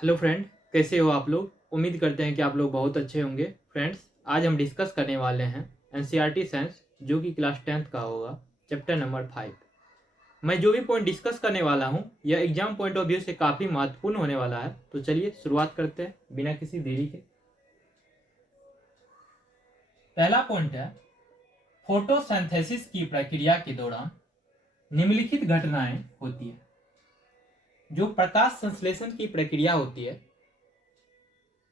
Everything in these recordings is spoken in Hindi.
हेलो फ्रेंड, कैसे हो आप लोग। उम्मीद करते हैं कि आप लोग बहुत अच्छे होंगे। फ्रेंड्स, आज हम डिस्कस करने वाले हैं एनसीईआरटी साइंस, जो कि क्लास 10th का होगा, चैप्टर नंबर 5। मैं जो भी पॉइंट डिस्कस करने वाला हूं, यह एग्जाम पॉइंट ऑफ व्यू से काफ़ी महत्वपूर्ण होने वाला है। तो चलिए शुरुआत करते हैं बिना किसी देरी के। पहला पॉइंट है, फोटोसिंथेसिस की प्रक्रिया के दौरान निम्नलिखित घटनाएं होती है। जो प्रकाश संश्लेषण की प्रक्रिया होती है,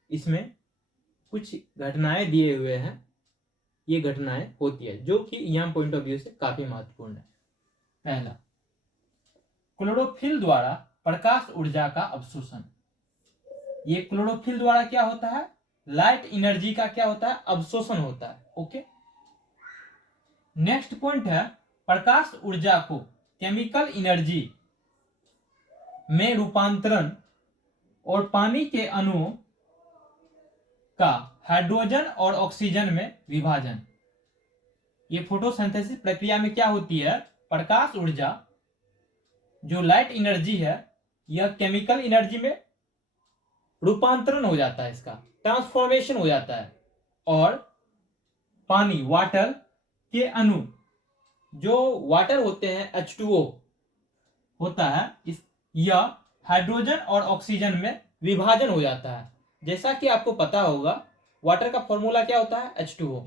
इसमें कुछ घटनाएं दिए हुए हैं। ये घटनाएं होती है जो कि एग्जाम पॉइंट ऑफ व्यू से काफी महत्वपूर्ण है। पहला, क्लोरोफिल द्वारा प्रकाश ऊर्जा का अवशोषण। ये क्लोरोफिल द्वारा क्या होता है? लाइट एनर्जी का क्या होता है? अवशोषण होता है। ओके। नेक्स्ट पॉइंट है, प्रकाश ऊर्जा को केमिकल एनर्जी में रूपांतरण और पानी के अणुओं का हाइड्रोजन और ऑक्सीजन में विभाजन। ये फोटोसिंथेसिस प्रक्रिया में क्या होती है? प्रकाश ऊर्जा, जो लाइट एनर्जी है, यह केमिकल एनर्जी में रूपांतरण हो जाता है, इसका ट्रांसफॉर्मेशन हो जाता है, और पानी, वाटर के अणु, जो वाटर होते हैं H2O होता है, यह हाइड्रोजन और ऑक्सीजन में विभाजन हो जाता है। जैसा कि आपको पता होगा, वाटर का फॉर्मूला क्या होता है? H2O।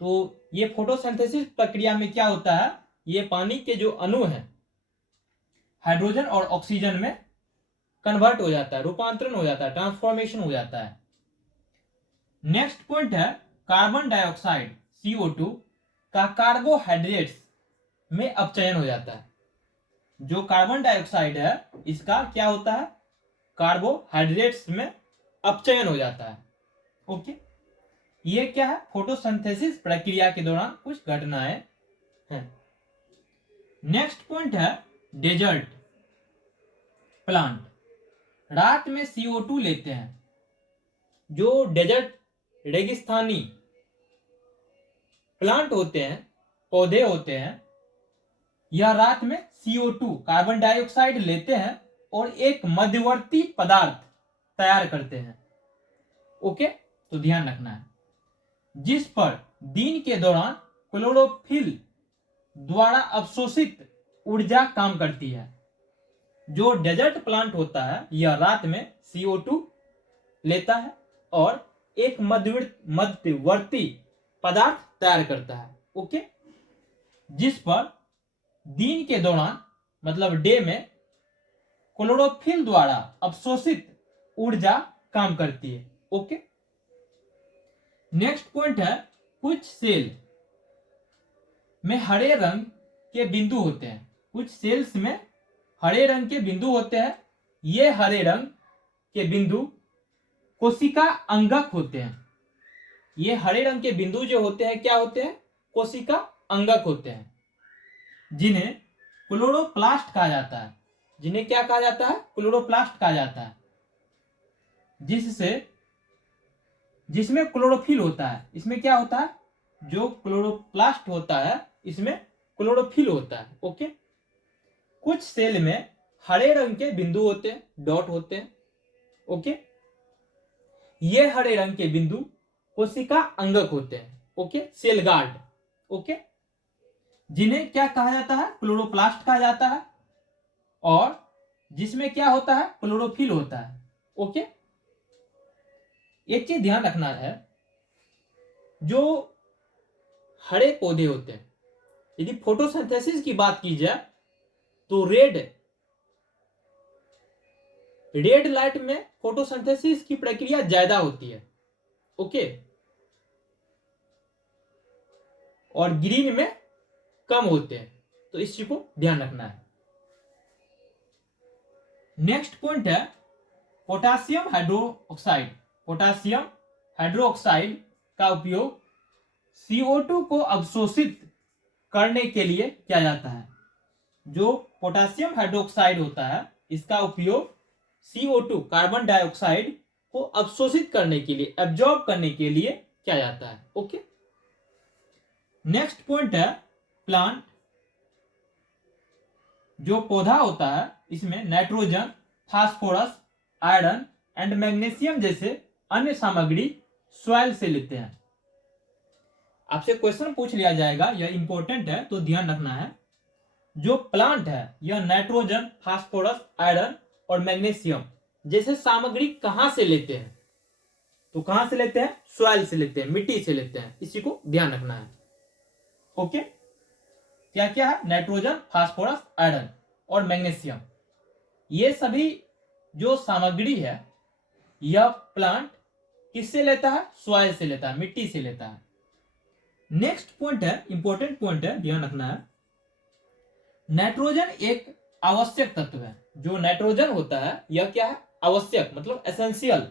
तो ये फोटोसिंथेसिस प्रक्रिया में क्या होता है? ये पानी के जो अणु हैं, हाइड्रोजन और ऑक्सीजन में कन्वर्ट हो जाता है, रूपांतरण हो जाता है, ट्रांसफॉर्मेशन हो जाता है। नेक्स्ट पॉइंट है, कार्बन डाइऑक्साइड CO2 का कार्बोहाइड्रेट्स में अपचयन हो जाता है। जो कार्बन डाइऑक्साइड है, इसका क्या होता है? कार्बोहाइड्रेट्स में अपचयन हो जाता है। ओके। ये क्या है? फोटोसिंथेसिस प्रक्रिया के दौरान कुछ घटनाएं हैं। नेक्स्ट पॉइंट है, डेजर्ट प्लांट रात में CO2 लेते हैं। जो डेजर्ट, रेगिस्तानी प्लांट होते हैं, पौधे होते हैं, यह रात में CO2, कार्बन डाइऑक्साइड लेते हैं और एक मध्यवर्ती पदार्थ तैयार करते हैं। ओके, तो ध्यान रखना है। जिस पर दिन के दौरान क्लोरोफिल द्वारा अवशोषित ऊर्जा काम करती है। जो डेजर्ट प्लांट होता है, यह रात में CO2 लेता है और एक मध्यवर्ती पदार्थ तैयार करता है। ओके। जिस पर दिन के दौरान, मतलब डे में, क्लोरोफिल द्वारा अवशोषित ऊर्जा काम करती है। ओके। नेक्स्ट पॉइंट है, कुछ सेल में हरे रंग के बिंदु होते हैं। कुछ सेल्स में हरे रंग के बिंदु होते हैं। ये हरे रंग के बिंदु कोशिका अंगक होते हैं। ये हरे रंग के बिंदु जो होते हैं, क्या होते हैं? कोशिका अंगक होते हैं, जिन्हें क्लोरोप्लास्ट कहा जाता है। जिन्हें क्या कहा जाता है? क्लोरोप्लास्ट कहा जाता है। जिसमें क्लोरोफिल होता है। इसमें क्या होता है? जो क्लोरोप्लास्ट होता है, इसमें क्लोरोफिल होता है। ओके। कुछ सेल में हरे रंग के बिंदु होते हैं, डॉट होते हैं। ओके। ये हरे रंग के बिंदु कोशिका अंगक होते हैं। Okay, cell guard. ओके। जिन्हें क्या कहा जाता है? क्लोरोप्लास्ट कहा जाता है, और जिसमें क्या होता है? क्लोरोफिल होता है। ओके। एक चीज ध्यान रखना है, जो हरे पौधे होते हैं, यदि फोटोसिंथेसिस की बात की जाए तो रेड लाइट में फोटोसिंथेसिस की प्रक्रिया ज्यादा होती है। ओके। और ग्रीन में कम होते हैं। तो इस चीज को ध्यान रखना है। नेक्स्ट पॉइंट है, पोटासियम हाइड्रोक्साइड। पोटासियम हाइड्रोक्साइड का उपयोग CO2 को अवशोषित करने के लिए किया जाता है। जो पोटासियम हाइड्रोक्साइड होता है, इसका उपयोग CO2, कार्बन डाइऑक्साइड को अवशोषित करने के लिए, एब्जॉर्ब करने के लिए किया जाता है। ओके। नेक्स्ट पॉइंट है, प्लांट, जो पौधा होता है, इसमें nitrogen, phosphorus iron and magnesium जैसे अन्य सामग्री सॉइल से लेते हैं। आपसे क्वेश्चन पूछ लिया जाएगा, यह इंपॉर्टेंट है तो ध्यान रखना है। जो प्लांट है यह नाइट्रोजन, फास्फोरस, आयरन और मैग्नीशियम जैसे सामग्री कहां से लेते हैं? तो कहां से लेते हैं? सॉइल से लेते हैं, मिट्टी से लेते हैं। इसी को ध्यान रखना है। ओके, क्या क्या है? नाइट्रोजन, फास्फोरस, आयरन और मैग्नीशियम। ये सभी जो सामग्री है यह प्लांट किससे लेता है? सॉइल से लेता है, मिट्टी से लेता है। नेक्स्ट पॉइंट है, इंपॉर्टेंट पॉइंट है, ध्यान रखना है। नाइट्रोजन एक आवश्यक तत्व है। जो नाइट्रोजन होता है यह क्या है? आवश्यक, मतलब एसेंशियल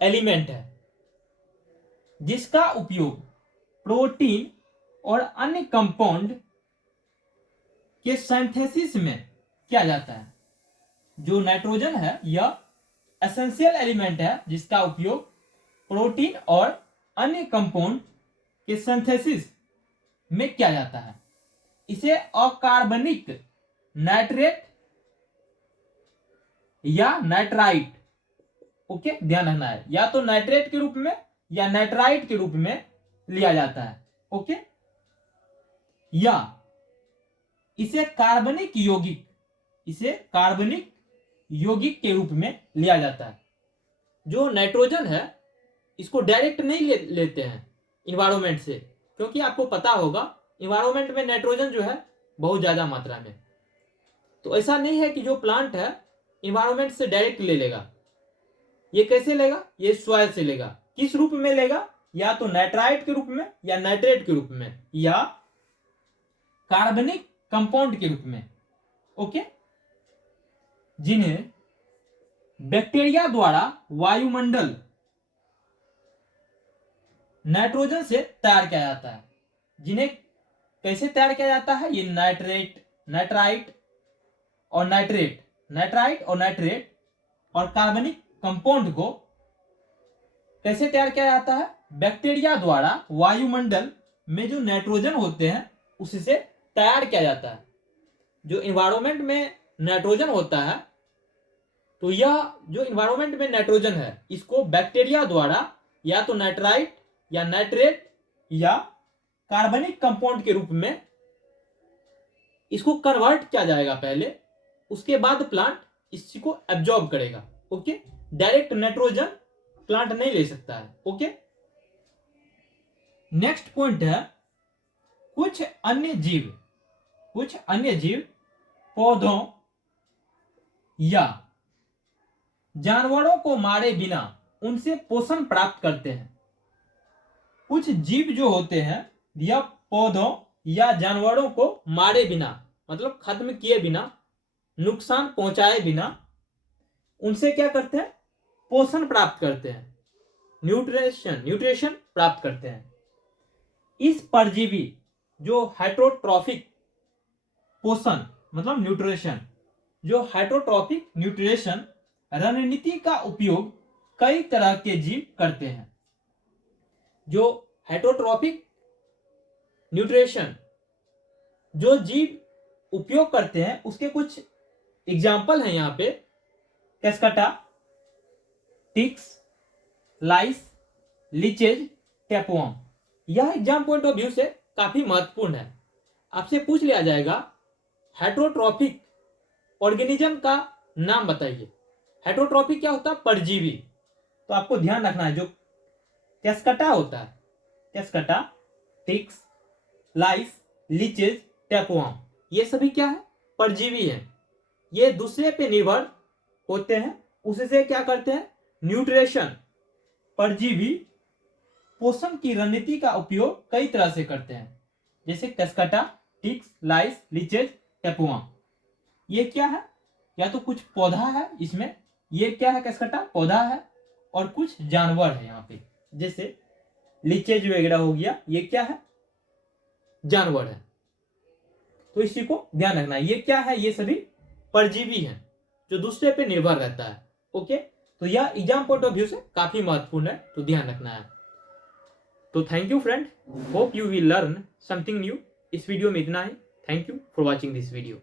एलिमेंट है, जिसका उपयोग प्रोटीन और अन्य कंपाउंड के सिंथेसिस में किया जाता है। जो नाइट्रोजन है यह एसेंशियल एलिमेंट है जिसका उपयोग प्रोटीन और अन्य कंपाउंड के सिंथेसिस में किया जाता है। इसे अकार्बनिक नाइट्रेट या नाइट्राइट, ओके, ध्यान रखना है, या तो नाइट्रेट के रूप में या नाइट्राइट के रूप में लिया जाता है। ओके, या इसे कार्बनिक यौगिक, इसे कार्बनिक यौगिक के रूप में लिया जाता है। जो नाइट्रोजन है इसको डायरेक्ट नहीं लेते हैं इन्वायरमेंट से, क्योंकि आपको पता होगा इन्वायरमेंट में नाइट्रोजन जो है बहुत ज्यादा मात्रा में। तो ऐसा नहीं है कि जो प्लांट है इन्वायरमेंट से डायरेक्ट ले लेगा। ये कैसे लेगा? ये सॉइल से लेगा। किस रूप में लेगा? या तो नाइट्राइट के रूप में या नाइट्रेट के रूप में या कार्बनिक कंपाउंड के रूप में। ओके, जिन्हें बैक्टीरिया द्वारा वायुमंडल नाइट्रोजन से तैयार किया जाता है। जिन्हें कैसे तैयार किया जाता है? ये नाइट्रेट, नाइट्राइट और नाइट्रेट, नाइट्राइट और नाइट्रेट और कार्बनिक कंपाउंड को कैसे तैयार किया जाता है? बैक्टीरिया द्वारा वायुमंडल में जो नाइट्रोजन होते हैं उससे तैयार किया जाता है। जो इन्वायरमेंट में नाइट्रोजन होता है, तो यह जो इन्वायरमेंट में नाइट्रोजन है इसको बैक्टीरिया द्वारा या तो नाइट्राइट या नाइट्रेट या कार्बनिक कंपाउंड के रूप में इसको कन्वर्ट किया जाएगा पहले, उसके बाद प्लांट इसको एब्जॉर्ब करेगा। ओके, डायरेक्ट नाइट्रोजन प्लांट नहीं ले सकता है। ओके, नेक्स्ट पॉइंट है, कुछ अन्य जीव पौधों या जानवरों को मारे बिना उनसे पोषण प्राप्त करते हैं। कुछ जीव जो होते हैं यह पौधों या जानवरों को मारे बिना, मतलब खत्म किए बिना, नुकसान पहुंचाए बिना उनसे क्या करते हैं? पोषण प्राप्त करते हैं, न्यूट्रिशन प्राप्त करते हैं। इस परजीवी जो हेटरोट्रॉफिक पोषण मतलब न्यूट्रिशन, जो हेटरोट्रॉफिक न्यूट्रिशन रणनीति का उपयोग कई तरह के जीव करते हैं। जो हेटरोट्रॉफिक न्यूट्रिशन जो जीव उपयोग करते हैं उसके कुछ एग्जाम्पल हैं यहाँ पे: कैस्कटा, टिक्स, लाइस, लीचेज, टैपवर्म। यह एग्जाम पॉइंट ऑफ व्यू से काफी महत्वपूर्ण है। आपसे पूछ लिया जाएगा हेटरोट्रॉफिक ऑर्गेनिज्म का नाम बताइए। हेटरोट्रॉफिक क्या होता है? परजीवी। तो आपको ध्यान रखना है, जो कैस्कटा होता है, कैस्कटा, टिक्स, लाइस, लीचेज, टैपवर्म, ये सभी क्या है? परजीवी है। ये दूसरे पे निर्भर होते हैं, उससे क्या करते हैं? न्यूट्रिशन, परजीवी पोषण की रणनीति का उपयोग कई तरह से करते हैं, जैसे कैस्कटा, टिक्स, लाइस, लीचेज, टैपवर्म। ये क्या है? या तो कुछ पौधा है इसमें, ये क्या है? कैस्कटा पौधा है, और कुछ जानवर है यहाँ पे, जैसे लीचेज वगैरह हो गया, ये क्या है? जानवर है। तो इसी को ध्यान रखना है। ये क्या है? ये सभी परजीवी हैं जो दूसरे पे निर्भर रहता है। ओके, तो यह एग्जाम पॉइंट ऑफ व्यू से काफी महत्वपूर्ण है, तो ध्यान रखना है। तो thank you friend, hope you will learn something new. इस वीडियो में इतना ही। Thank you for watching this video.